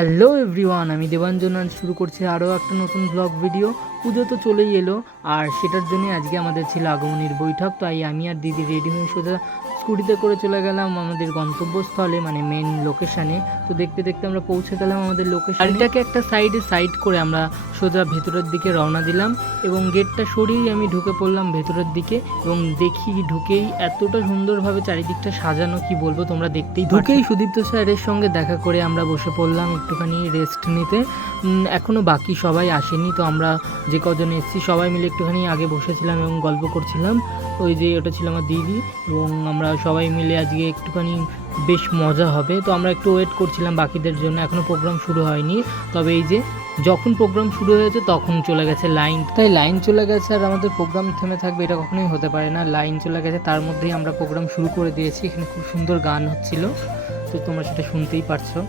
Hello everyone, আমি দেবাঞ্জন আজ শুরু করছি আরও একটা নতুন ব্লগ ভিডিও। পুজো তো চলেই এলো, আর সেটার জন্য আজকে আমাদের ছিল আগমনীর বৈঠক। তাই আমি আর দিদি রেডি হয়ে সোজা স্কুটিতে করে চলে গেলাম আমাদের গন্তব্যস্থলে, মানে মেন লোকেশানে। তো দেখতে দেখতে আমরা পৌঁছে গেলাম আমাদের লোকেশন। গাড়িটাকে একটা সাইড করে আমরা সোজা ভেতরের দিকে রওনা দিলাম এবং গেটটা সরিয়েই আমি ঢুকে পড়লাম ভেতরের দিকে। এবং দেখি ঢুকেই এতটা সুন্দরভাবে চারিদিকটা সাজানো, কি বলবো, তোমরা দেখতেই। ঢুকেই সুদীপ্ত স্যারের সঙ্গে দেখা করে আমরা বসে পড়লাম একটুখানি রেস্ট নিতে। এখনও বাকি সবাই আসেনি, তো আমরা যে কজন এসেছি সবাই মিলে একটুখানি আগে বসেছিলাম এবং গল্প করছিলাম। ওই যে ওটা ছিল আমার দিদি, এবং আমরা সবাই মিলে আজকে একটুখানি বেশ মজা হবে। তো আমরা একটু ওয়েট করছিলাম বাকিদের জন্য, এখনও প্রোগ্রাম শুরু হয়নি। তবে এই যে যখন প্রোগ্রাম শুরু হয়েছে তখন চলে গেছে লাইন, তাই লাইন চলে গেছে আর আমাদের প্রোগ্রাম থেমে থাকবে এটা কখনোই হতে পারে না। লাইন চলে গেছে, তার মধ্যেই আমরা প্রোগ্রাম শুরু করে দিয়েছি। এখানে খুব সুন্দর গান হচ্ছিল, তো তোমরা সেটা শুনতেই পারছো।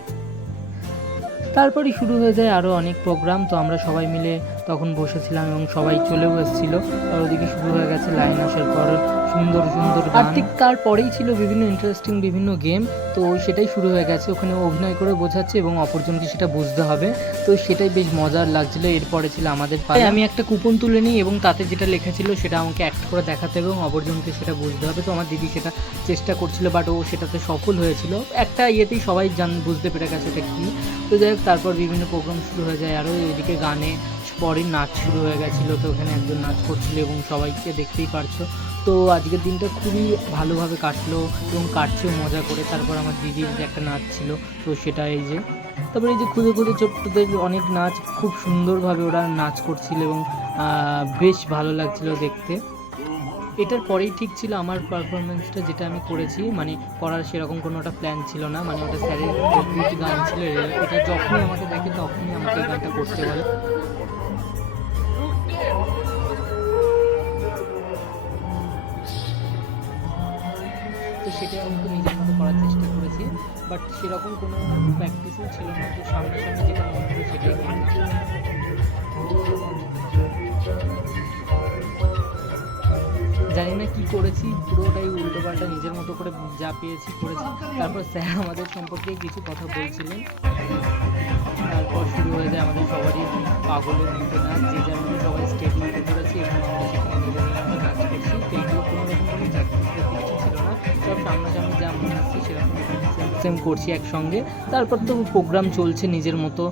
তারপরই শুরু হয়ে যায় আরও অনেক প্রোগ্রাম। তো আমরা সবাই মিলে তখন বসেছিলাম এবং সবাই চলেও এসেছিলো। আর ওদিকে শুরু হয়ে গেছে লাইন আসার পর সুন্দর সুন্দর গান। ঠিক তারপরেই ছিল বিভিন্ন ইন্টারেস্টিং বিভিন্ন গেম, তো সেটাই শুরু হয়ে গেছে। ওখানে অভিনয় করে বোঝাচ্ছে এবং অপরজনকে সেটা বুঝতে হবে, তো সেটাই বেশ মজার লাগছিলো। এরপরে ছিল আমাদের পালা। আমি একটা কুপন তুলে নিই এবং তাতে যেটা লেখা ছিল সেটা আমাকে অ্যাক্ট করে দেখাতে হবে এবং অপরজনকে সেটা বুঝতে হবে। তো আমার দিদি সেটা চেষ্টা করছিল, বাট ও সেটাতে সফল হয়েছিল। একটা ইয়েতেই সবাই বুঝতে পেরে গেছে এটা কী। তো যাই হোক, তারপর বিভিন্ন প্রোগ্রাম শুরু হয়ে যায়। আরও এদিকে গানে পরের নাচ শুরু হয়ে গেছিলো, তো ওখানে একজন নাচ করছিল এবং সবাইকে দেখতেই পারছো। তো আজকের দিনটা খুবই ভালোভাবে কাটলো এবং কাটছেও মজা করে। তারপর আমার দিদির যে একটা নাচ ছিল, তো সেটা এই যে, তারপরে এই যে খুদে খুদে ছোট্টদের অনেক নাচ, খুব সুন্দরভাবে ওরা নাচ করছিল এবং বেশ ভালো লাগছিলো দেখতে। এটার পরেই ঠিক ছিল আমার পারফরমেন্সটা, যেটা আমি করেছি, মানে করার সেরকম কোনো একটা প্ল্যান ছিল না, মানে ওটা স্যারের ফেভারিট গান ছিল। এটা যখনই আমাকে দেখে তখনই আমাকে এই গানটা করতে বলে। তো সেটা আমি তো নিজের মতো করার চেষ্টা করেছি, বাট সেরকম কোনো প্র্যাকটিসও ছিল না। তো সামনাসামনি যেটা মনে হলো সেটাই করলাম। জানি না কি করেছি, পুরোটাই উল্টোপাল্টা নিজের মতো করে যা পেয়েছি করেছি। তারপর স্যার আমাদের সম্পর্কে কিছু কথা বলছিলেন। তারপর শুরু হয়ে যায় আমাদের সবারই পাগলের মতো নাচ, যে যার মধ্যে সবাই স্টেপ মতো করেছি এবং আমরা সেখানে নিজেদের মতো নাচ করছি। তো এইগুলো কোনো রকম কোনো কিছু ছিল না, সব সামনাসামনি যা মনে আসছে সেরকম সেম করছি একসঙ্গে। তারপর তো প্রোগ্রাম চলছে নিজের মতো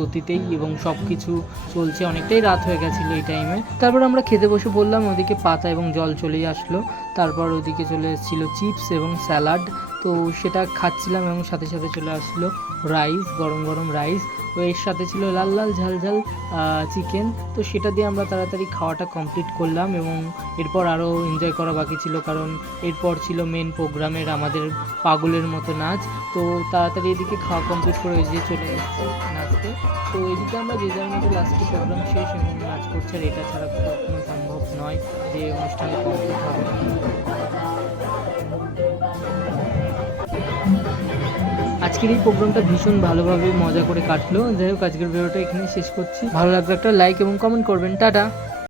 গতিতেই এবং সব কিছু চলছে। অনেকটাই রাত হয়ে গেছিলো এই টাইমে। তারপর আমরা খেতে বসে পড়লাম। ওদিকে পাতা এবং জল চলেই আসলো। তারপর ওদিকে চলে এসেছিলো চিপস এবং স্যালাড, তো সেটা খাচ্ছিলাম এবং সাথে সাথে চলে আসলো রাইস, গরম গরম রাইস। তো এর সাথে ছিল লাল লাল ঝাল ঝাল চিকেন। তো সেটা দিয়ে আমরা তাড়াতাড়ি খাওয়াটা কমপ্লিট করলাম এবং এরপর আরও এনজয় করা বাকি ছিল, কারণ এরপর ছিল মেন প্রোগ্রামের আমাদের পাগলের মতো নাচ। তো তাড়াতাড়ি এদিকে খাওয়া কমপ্লিট করে ওই যে চলে এসেছি নাচতে। তো এদিকে আমরা যে যার মতো লাস্টে প্রোগ্রাম শেষ এবং নাচ করছে, আর এটা ছাড়া কখনো সম্ভব নয় যে অনুষ্ঠানে কমপ্লিট হবে। আজকের এই প্রোগ্রামটা ভীষণ ভালোভাবে মজা করে কাটলো। যাই হোক, আজকের ভিডিওটা এখানে শেষ করছি। ভালো লাগলে একটা লাইক এবং কমেন্ট করবেন। টাটা।